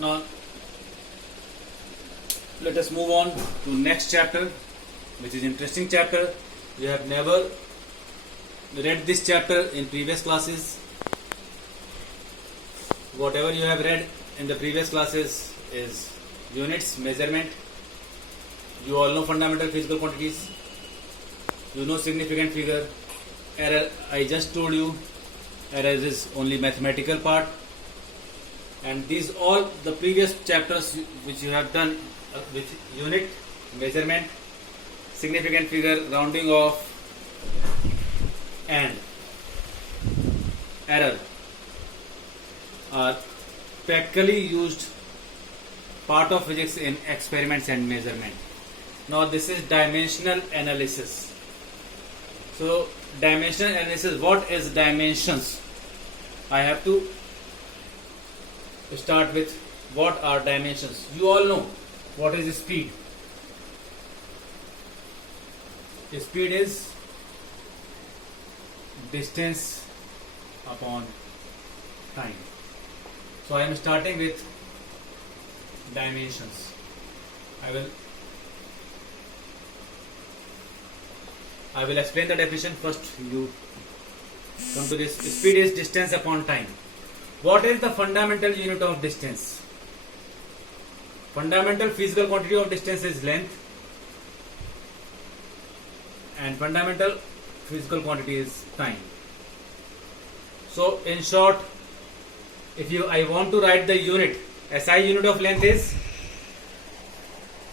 Now let us move on to next chapter, which is interesting chapter. You have never read this chapter in previous classes. Whatever you have read in the previous classes is units, measurement. You all know fundamental physical quantities. You know significant figure. Error, I just told you, error is only mathematical part. And these all the previous chapters which you have done with unit, measurement, significant figure, rounding off and error are practically used part of physics in experiments and measurement. Now this is dimensional analysis. So dimensional analysis, what is dimensions? I have to start with what are dimensions. You all know what is speed. Speed is distance upon time. So I am starting with dimensions. I will explain the definition first. You come to this. Speed is distance upon time. What is the fundamental unit of distance? Fundamental physical quantity of distance is length, and fundamental physical quantity is time. So in short, if I want to write the unit, SI unit of length is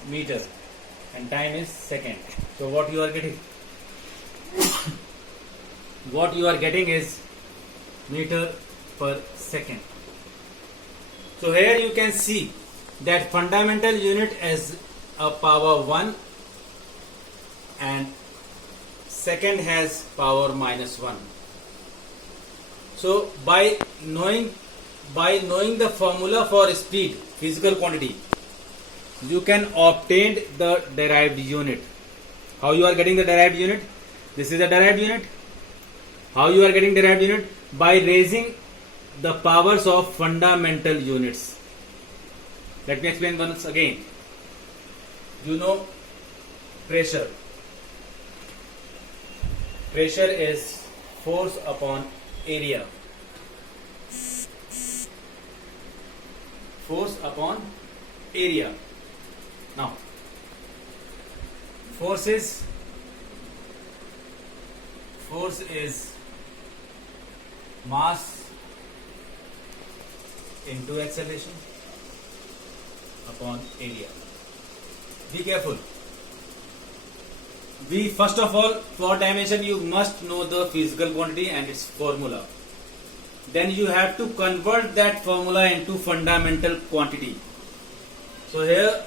meter and time is second. So what you are getting? What you are getting is meter per second. So here you can see that fundamental unit is a power 1 and second has power -1. So by knowing the formula for speed, physical quantity, you can obtain the derived unit. How you are getting the derived unit? This is the derived unit. How you are getting derived unit? By raising the powers of fundamental units. Let me explain once again. You know pressure. Pressure is force upon area. Force upon area. Now, force is mass into acceleration upon area. Be careful. First of all, for dimension you must know the physical quantity and its formula. Then you have to convert that formula into fundamental quantity. So here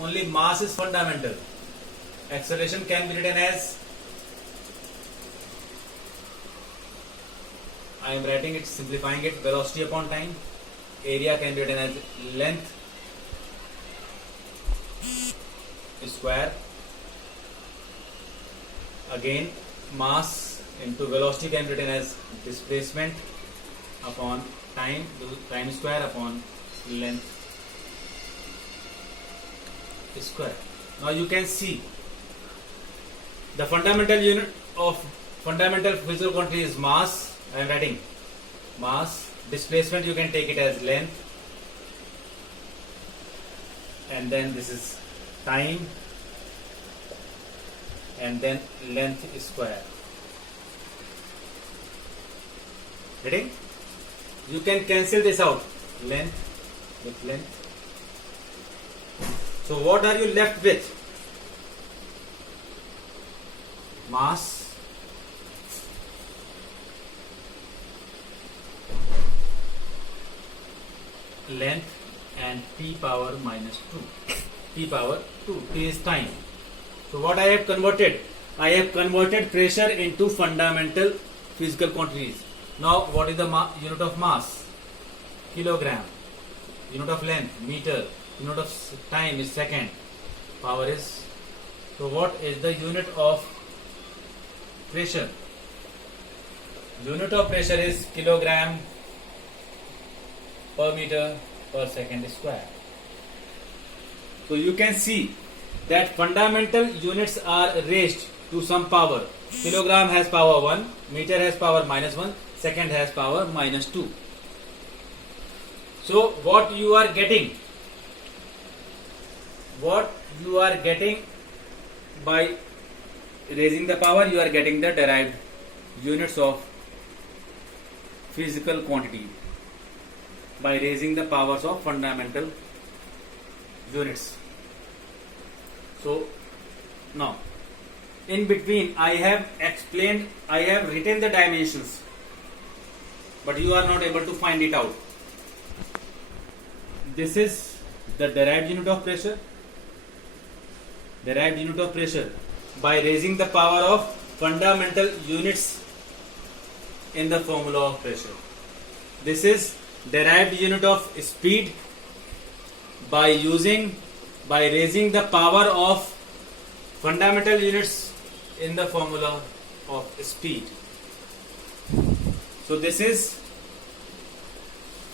only mass is fundamental. Acceleration can be written as, I am writing it, simplifying it, velocity upon time. Area can be written as length square. Again, mass into velocity can be written as displacement upon time square upon length square. Now you can see the fundamental unit of fundamental physical quantity is mass. I am writing mass. Displacement you can take it as length, and then this is time, and then length square. Ready? You can cancel this out, length with length. So what are you left with? Mass length and p power -2. P power 2. P is time. So what I have converted? I have converted pressure into fundamental physical quantities. Now what is the unit of mass? Kilogram. Unit of length, meter. Unit of time is second. Power is. So what is the unit of pressure? Unit of pressure is kilogram per meter per second square. So you can see that fundamental units are raised to some power. Kilogram has power 1, meter has power -1, second has power -2. So what you are getting by raising the power, you are getting the derived units of physical quantity by raising the powers of fundamental units. So now in between I have written the dimensions, but you are not able to find it out. This is the derived unit of pressure. Derived unit of pressure by raising the power of fundamental units in the formula of pressure. This is derived unit of speed by raising the power of fundamental units in the formula of speed. So this is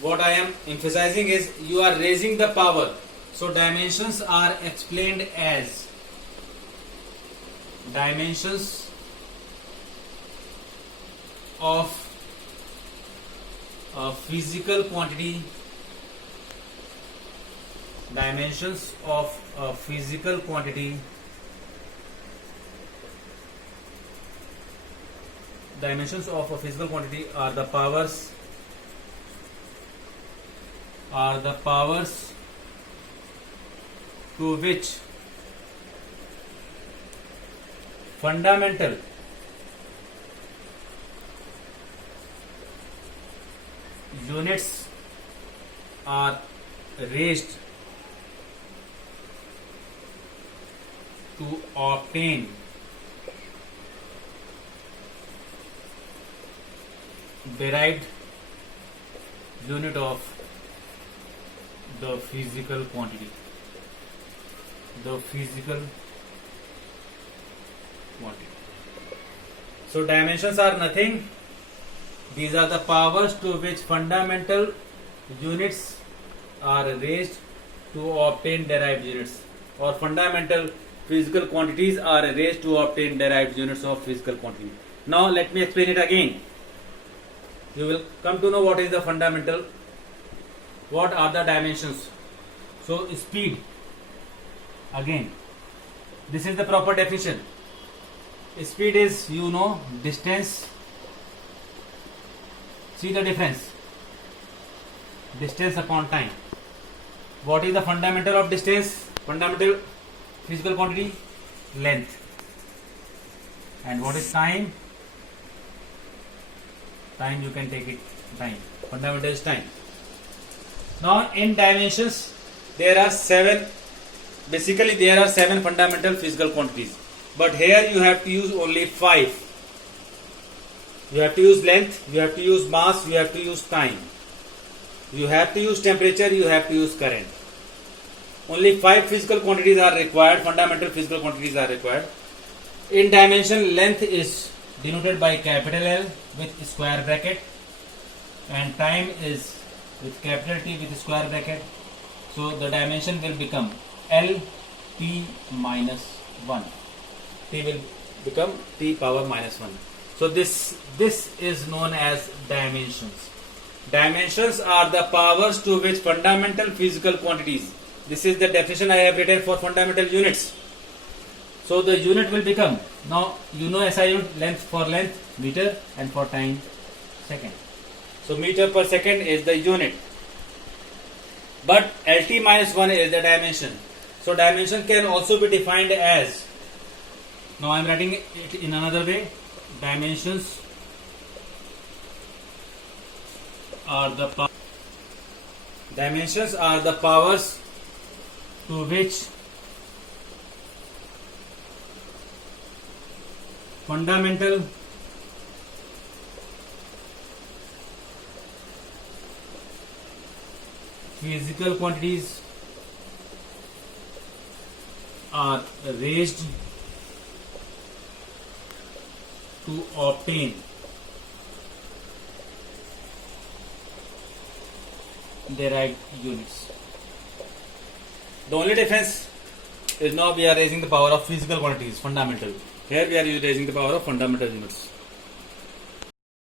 what I am emphasizing, is you are raising the power. So dimensions are explained as dimensions of a physical quantity, dimensions of a physical quantity, dimensions of a physical quantity are the powers to which fundamental units are raised to obtain derived unit of the physical quantity. So dimensions are nothing. These are the powers to which fundamental units are raised to obtain derived units, or fundamental physical quantities are raised to obtain derived units of physical quantity. Now let me explain it again. You will come to know what is the fundamental, what are the dimensions. So speed, again, this is the proper definition. Speed is, distance. See the difference, distance upon time. What is the fundamental of distance? Fundamental physical quantity, length. And what is time? Time, you can take it time. Fundamental is time. Now in dimensions there are 7 fundamental physical quantities, but here you have to use only 5. You have to use length, you have to use mass, you have to use time, you have to use temperature, you have to use current. Only 5 physical quantities are required, fundamental physical quantities are required. In dimension, length is denoted by capital L with square bracket, and time is with capital T with square bracket. So the dimension will become L T minus 1. T will become T power minus 1. So this is known as dimensions. Dimensions are the powers to which fundamental physical quantities. This is the definition I have written for fundamental units. So the unit will become, now SI unit, length for length, meter, and for time, second. So meter per second is the unit. But LT minus 1 is the dimension. So dimension can also be defined as, now I am writing it in another way. Dimensions are the powers to which fundamental physical quantities are raised to obtain they write units. The only difference is now we are raising the power of physical quantities, fundamental. Here we are raising the power of fundamental units.